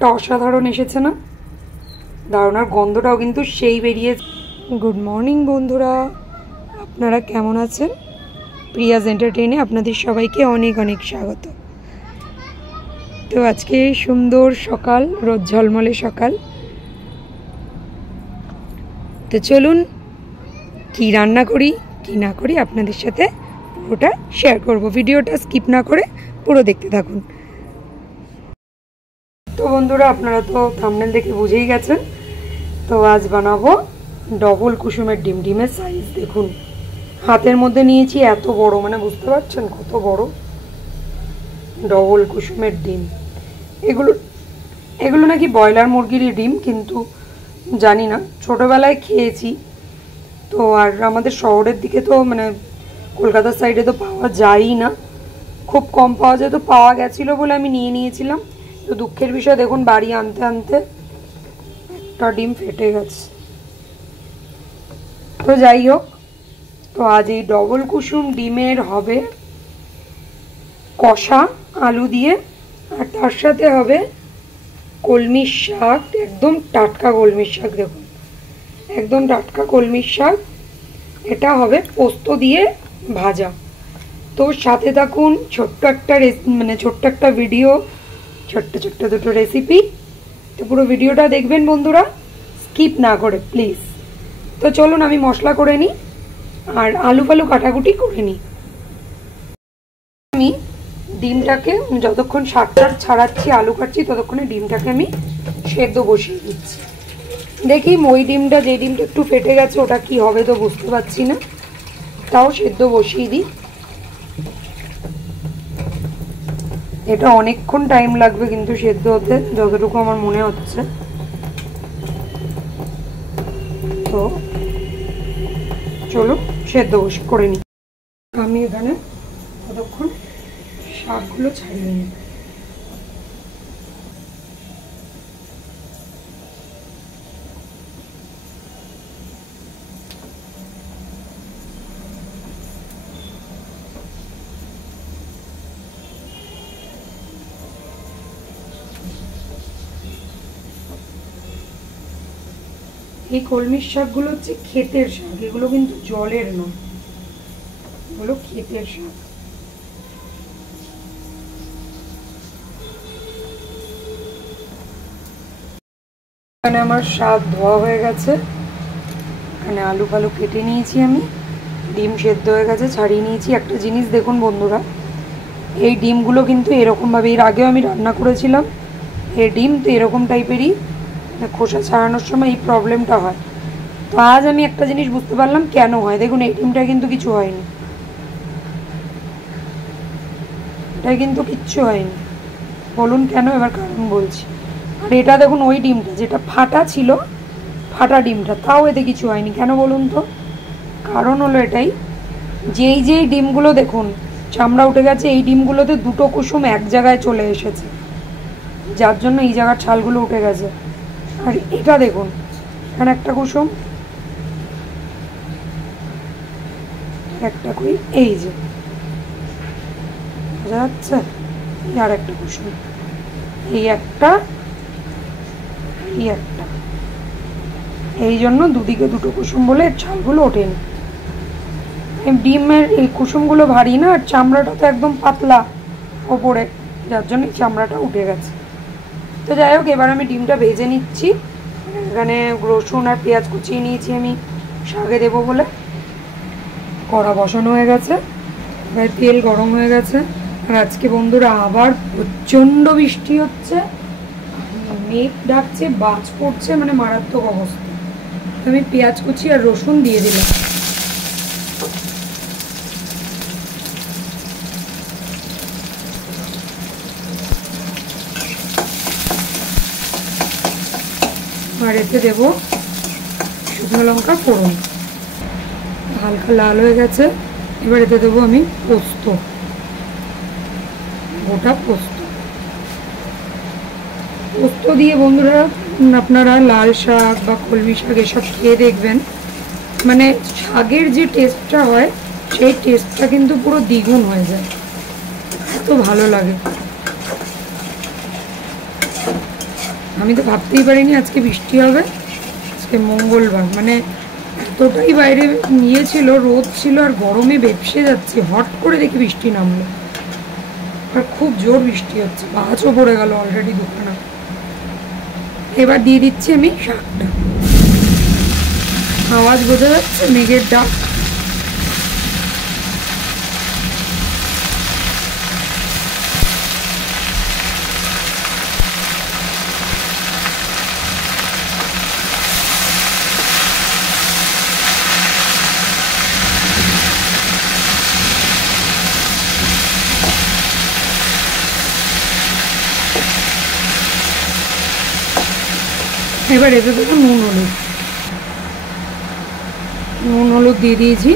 কালারটা অসাধারণ এসেছে না? দারুণ, আর গন্ধটাও কিন্তু সেই বেরিয়েছে। গুড মর্নিং বন্ধুরা, আপনারা কেমন আছেন? প্রিয়াজ এন্টারটেইনে আপনাদের সবাইকে অনেক অনেক স্বাগত। তো আজকে সুন্দর সকাল, রোদ ঝলমলে সকাল। তো চলুন কি রান্না করি কি না করি আপনাদের সাথে পুরোটা শেয়ার করব। ভিডিওটা স্কিপ না করে পুরো দেখতে থাকুন। তো বন্ধুরা, আপনারা তো থাম্বনেল দেখে বুঝেই গেছেন। তো আজ বানাবো ডবল কুসুমের ডিম। ডিমের সাইজ দেখুন, হাতের মধ্যে নিয়েছি এত বড়, মানে বুঝতে পারছেন কত বড় ডবল কুসুমের ডিম। এগুলো নাকি ব্রয়লার মুরগিরই ডিম, কিন্তু জানি না, ছোটোবেলায় খেয়েছি তো। আর আমাদের শহরের দিকে তো মানে কলকাতার সাইডে তো পাওয়া যায়ই না, খুব কম পাওয়া যায়। তো পাওয়া গেছিলো বলে আমি নিয়ে নিয়েছিলাম। তো দুঃখের বিষয় দেখুন, বাড়ি আনতে আনতে একটা ডিম ফেটে গেছে। তো যাই হোক, তো আজ এই ডবল কুসুম ডিমের হবে কষা আলু দিয়ে, আর তার সাথে হবে কলমির শাক, একদম টাটকা কলমির শাক। দেখুন একদম টাটকা কলমির শাক, এটা হবে পোস্ত দিয়ে ভাজা। তো সাথে থাকুন, ছোট্ট একটা ভিডিও, ছোট্ট দুটো রেসিপি। তো পুরো ভিডিওটা দেখবেন বন্ধুরা, স্কিপ না করে প্লিজ। তো চলুন আমি মশলা করে নিই আর আলু ফালু কাটাকুটি করে নিই। আমি ডিমটাকে যতক্ষণ শাকটা ছাড়াচ্ছি, আলু কাটছি, ততক্ষণে ডিমটাকে আমি সেদ্ধ বসিয়ে দিচ্ছি। দেখি ওই ডিমটা, যে ডিমটা একটু ফেটে গেছে, ওটা কি হবে তো বুঝতে পারছি না, তাও সেদ্ধ বসিয়ে দিই। এটা অনেকক্ষণ টাইম লাগবে কিন্তু সেদ্ধ হতে, যতটুকু আমার মনে হচ্ছে। তো চলো সেদ্ধ করে নিই। আমি এখানে ততক্ষণ শাকগুলো ছাড়িয়ে নিই। এই কলমির শাকগুলো হচ্ছে ক্ষেতের শাক, এগুলো কিন্তু জলের নয়, এগুলো ক্ষেতের শাক। এখানে আমার শাক ধোয়া হয়ে গেছে, এখানে আলু ফালু কেটে নিয়েছি আমি, ডিম সেদ্ধ হয়ে গেছে, ছাড়িয়ে নিয়েছি। একটা জিনিস দেখুন বন্ধুরা, এই ডিমগুলো কিন্তু এরকমভাবে, এর আগেও আমি রান্না করেছিলাম এই ডিম, তো এরকম টাইপেরই খোসা ছাড়ানোর সময় এই প্রবলেমটা হয়। তো আজ আমি একটা জিনিস বুঝতে পারলাম কেন হয়। দেখুন এই ডিমটা কিন্তু কিছু হয়নি, এটা কিন্তু কিচ্ছু হয়নি। বলুন কেন, এবার কারণ বলছি। আর এটা দেখুন ওই ডিমটা যেটা ফাটা ছিল, ফাটা ডিমটা, তাও এতে কিছু হয়নি। কেন বলুন তো? কারণ হলো এটাই, যেই ডিমগুলো দেখুন চামড়া উঠে গেছে, এই ডিমগুলোতে দুটো কুসুম এক জায়গায় চলে এসেছে, যার জন্য এই জায়গার ছালগুলো উঠে গেছে। আর এটা দেখুন, এখানে একটা কুসুম, একটা কই, এই যে বোঝা যাচ্ছে, আর একটা কুসুম, এই একটা, এই একটা, এই জন্য দুদিকে দুটো কুসুম বলে ছালগুলো ওঠেনি। ডিমের এই কুসুমগুলো ভারী না, আর চামড়াটা তো একদম পাতলা ওপরে, যার জন্য চামড়াটা উঠে গেছে। তো যাই হোক, এবার আমি ডিমটা ভেজে নিচ্ছি। এখানে রসুন আর পেঁয়াজ কুচিয়ে নিয়েছি আমি শাকে দেবো বলে। কড়া বসানো হয়ে গেছে, এবার তেল গরম হয়ে গেছে। আর আজকে বন্ধুরা আবার প্রচণ্ড বৃষ্টি হচ্ছে, মেঘ ডাকছে, বাজ পড়ছে, মানে মারাত্মক অবস্থা। আমি পেঁয়াজ কুচি আর রসুন দিয়ে দিলাম। আর এতে দেবো শুকনো লঙ্কা ফোড়ন, হালকা লাল হয়ে গেছে। এবার এতে দেবো আমি পোস্ত, গোটা পোস্ত। পোস্ত দিয়ে বন্ধুরা আপনারা লাল শাক বা কলমি শাক এসব খেয়ে দেখবেন, মানে শাকের যে টেস্টটা হয় সেই টেস্টটা কিন্তু পুরো দ্বিগুণ হয়ে যায়, এত ভালো লাগে। আমি তো ভাবতেই পারিনি আজকে বৃষ্টি হবে। আজকে মঙ্গলবার, মানে এতটাই বাইরে ইয়ে ছিল, রোদ ছিল আর গরমে বেপসে যাচ্ছে, হট করে দেখি বৃষ্টি নামলো আর খুব জোর বৃষ্টি হচ্ছে, বাজও পড়ে গেল অলরেডি দুখানা। এবার দিয়ে দিচ্ছি আমি শাকটা। আওয়াজ বোঝা যাচ্ছে মেঘের ডাক। এবার এতে দেবো নুন হলুদ। নুন হলুদ দিয়ে দিয়েছি।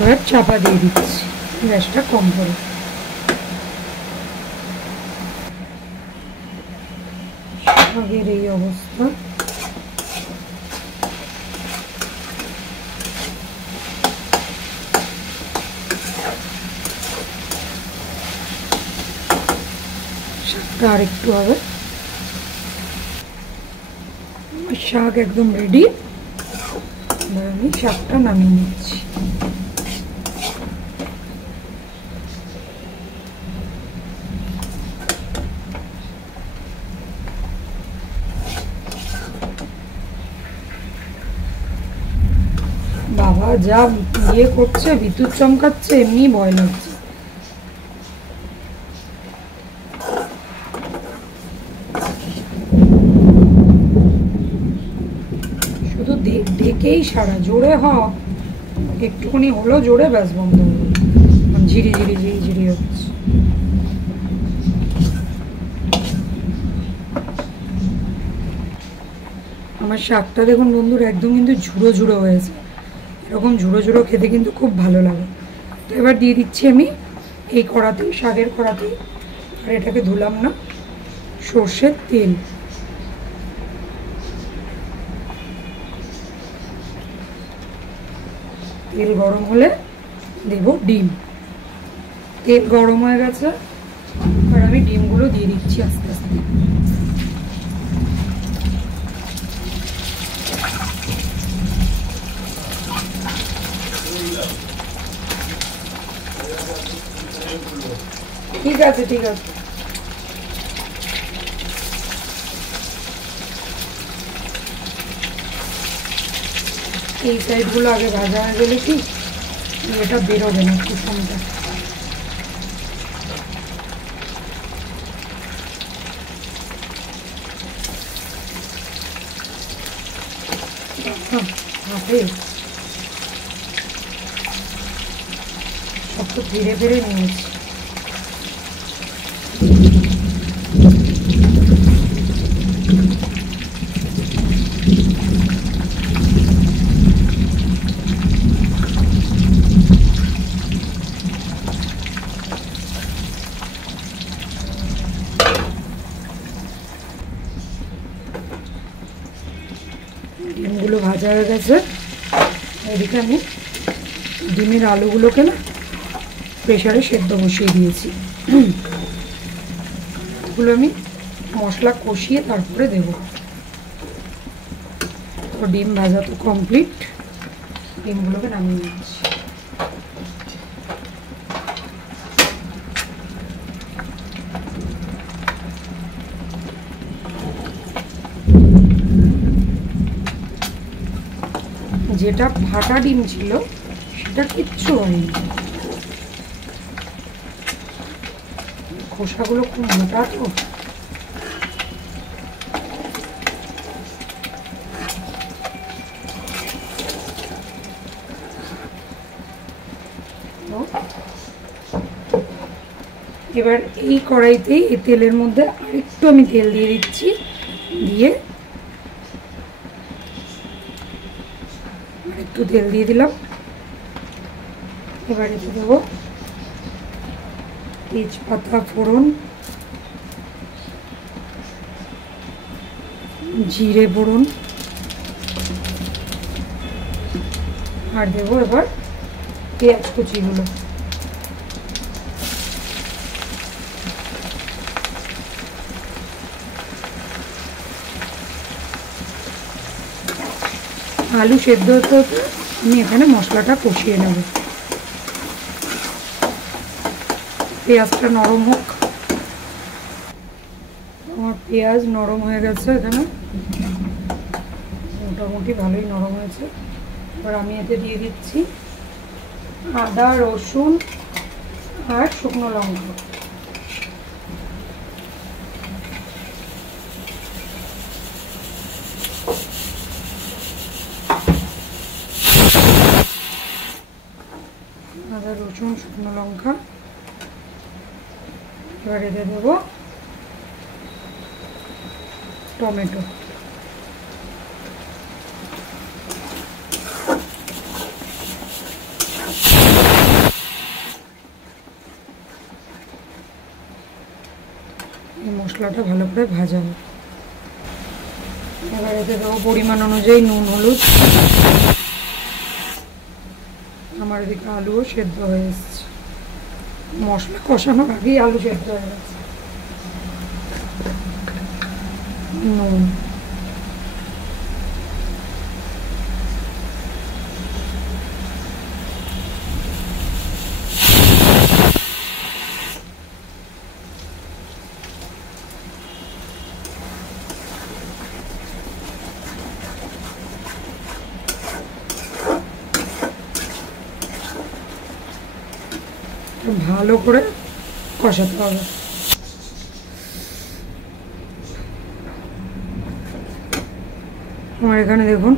এবার চাপা দিয়ে দিচ্ছি, গ্যাসটা কম করে। শাকের এই অবস্থা। শাকটা আর একটু হবে। শাক একদম রেডি। এবার আমি শাকটা নামিয়ে নিচ্ছি। বাবা যা ইয়ে করছে, বিদ্যুৎ চমকাচ্ছে, এমনি ভয় লাগছে। শুধু দেখেই সারা, জোরে হ, একটুখানি হলো জোরে, ব্যাস বন্ধ হলো। ঝিরি ঝিরি ঝিরি ঝিরি হচ্ছে। আমার শাকটা দেখুন বন্ধুরা, একদম কিন্তু ঝুড়ো ঝুড়ো হয়েছে। এরকম ঝুড়ো ঝুড়ো খেতে কিন্তু খুব ভালো লাগে। তো এবার দিয়ে দিচ্ছি আমি এই কড়াতেই, শাকের কড়াতেই, আর এটাকে ধুলাম না, সর্ষের তেল। তেল গরম হলে দেব ডিম। তেল গরম হয়ে গেছে, এবার আমি ডিমগুলো দিয়ে দিচ্ছি আস্তে আস্তে। ঠিক আছে ঠিক আছে। এই সাইডগুলো আগে ভাজা হয়ে গেলে কি এটা বেরোবে না কুসুমটা। হাতে সব তো ধীরে ধীরে নিয়েছি। ডিমগুলো ভাজা হয়ে গেছে। এদিকে আমি ডিমের আলুগুলোকে না প্রেসারে সেদ্ধ বসিয়ে দিয়েছি। এগুলো আমি মশলা কষিয়ে তারপরে দেব। তো ডিম ভাজা তো কমপ্লিট, ডিমগুলোকে নামিয়ে নিচ্ছি। যেটা ফাটা ডিম ছিল সেটা কিচ্ছু হয়নি, খোসাগুলো খুব মোটা তো। এবার এই কড়াইতেই এই তেলের মধ্যে আরেকটু আমি তেল দিয়ে দিচ্ছি, দিয়ে আরেকটু তেল দিয়ে দিলাম। এবার এতে দেবো তেজপাতা ফোড়ন, জিরে ফোড়ন, আর দেবো এবার পেঁয়াজ কুচিগুলো। আলু সেদ্ধ হতে হতে আমি এখানে মশলাটা কষিয়ে নেব। পেঁয়াজটা নরম হোক। আমার পেঁয়াজ নরম হয়ে গেছে, এখানে মোটামুটি ভালোই নরম হয়েছে। এবার আমি এতে দিয়ে দিচ্ছি আদা, রসুন আর শুকনো লঙ্কা। আদা, রসুন, শুকনো লঙ্কা। এবার এতে দেবো টমেটো। এই মশলাটা ভালো করে ভাজাবো। এবার এতে দেবো পরিমাণ অনুযায়ী নুন, হলুদ। আমার এদিকে আলুও সেদ্ধ হয়ে এসছে, মশলা কষানোর আগেই আলু সেদ্ধ হয়ে গেছে। নুন, ভালো করে কষাতে হবে। আমার এখানে দেখুন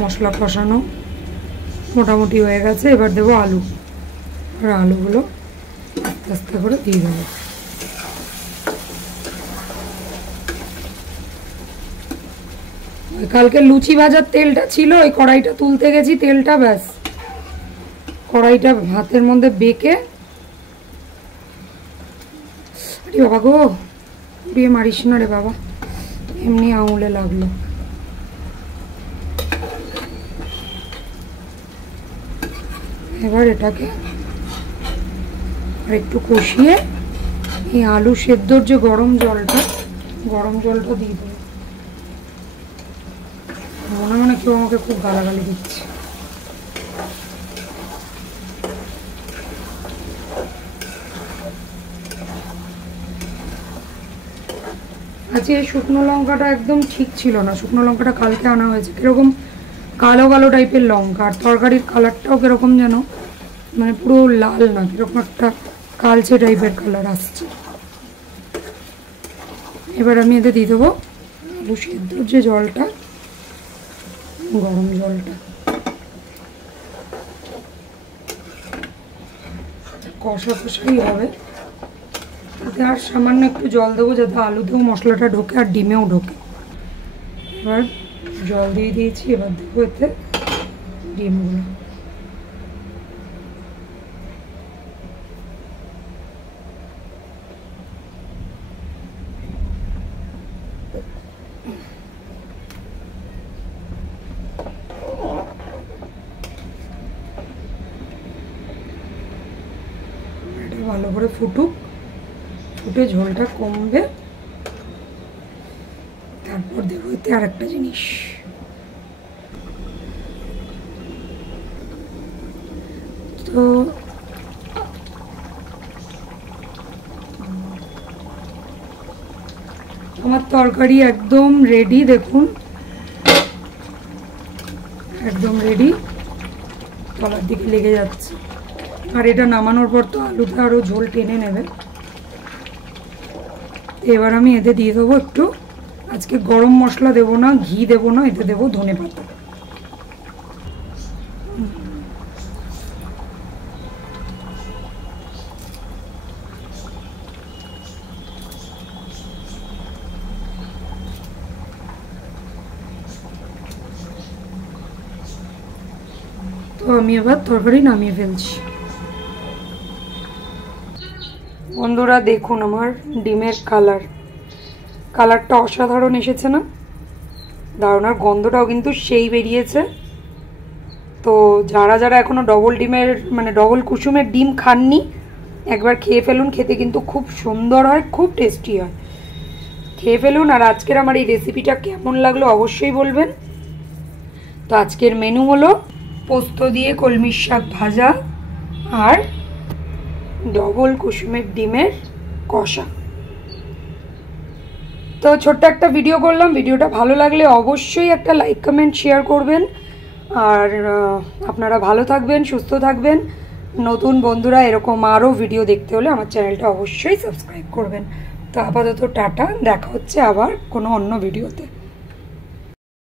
মশলা কষানো মোটামুটি হয়ে গেছে। এবার দেবো আলু, আর আলুগুলো আস্তে আস্তে করে দিয়ে দেবো। কালকে লুচি ভাজার তেলটা ছিল, ওই কড়াইটা তুলতে গেছি, তেলটা ব্যাস কড়াইটা ভাতের মধ্যে বেঁকে। আরে বাবা গো, উড়িয়ে মারিস না রে বাবা, এমনি আঙুলে লাগলো। এবার এটাকে আর একটু কষিয়ে এই আলু সেদ্ধর যে গরম জলটা দিয়ে দেবো। মনে মনে কেউ আমাকে খুব গালাগালি দিচ্ছে। আজকে এই শুকনো লঙ্কাটা একদম ঠিক ছিল না। শুকনো লঙ্কাটা কালকে আনা হয়েছে, কিরকম কালো কালো টাইপের লঙ্কা, আর তরকারির কালারটাও কিরকম যেন মানে পুরো লাল না, কিরকম একটা কালচে টাইপের কালার আসছে। এবার আমি এতে দিয়ে দেবো আলু সেদ্ধর যে জলটা, গরম জলটা। কষা কষাই হবে, তাতে আর সামান্য একটু জল দেবো যাতে আলুতেও মশলাটা ঢোকে আর ডিমেও ঢোকে। এবার জল দিয়ে দিয়েছি, এবার দেবো এতে ডিমগুলো। এটা ভালো করে ফুটুক, ফুটে ঝোলটা কমবে, তারপর দেবো এতে আর একটা জিনিস, তো আমার তরকারি একদম রেডি। দেখুন একদম রেডি, তলার দিকে লেগে যাচ্ছে। আর এটা নামানোর পর তো আলুতে আরও ঝোল টেনে নেবে। এবার আমি এতে দিয়ে দেবো একটু, আজকে গরম মশলা দেবো না, ঘি দেবো না, এতে দেবো ধনে পাতা। তো আমি এবার তরকারি নামিয়ে ফেলছি। বন্ধুরা দেখুন আমার ডিমের কালারটা অসাধারণ এসেছে না? দারুণ, আর গন্ধটাও কিন্তু সেই বেরিয়েছে। তো যারা যারা এখনও ডবল কুসুমের ডিম খাননি, একবার খেয়ে ফেলুন। খেতে কিন্তু খুব সুন্দর হয়, খুব টেস্টি হয়। খেয়ে ফেলুন। আর আজকের আমার এই রেসিপিটা কেমন লাগলো অবশ্যই বলবেন। তো আজকের মেনু হলো পোস্ত দিয়ে কলমির শাক ভাজা আর ডবল কুসুমের ডিমের কষা। তো ছোট্ট একটা ভিডিও করলাম। ভিডিওটা ভালো লাগলে অবশ্যই একটা লাইক কমেন্ট শেয়ার করবেন। আর আপনারা ভালো থাকবেন, সুস্থ থাকবেন। নতুন বন্ধুরা এরকম আরও ভিডিও দেখতে হলে আমার চ্যানেলটা অবশ্যই সাবস্ক্রাইব করবেন। তো আপাতত টাটা, দেখা হচ্ছে আবার কোনো অন্য ভিডিওতে।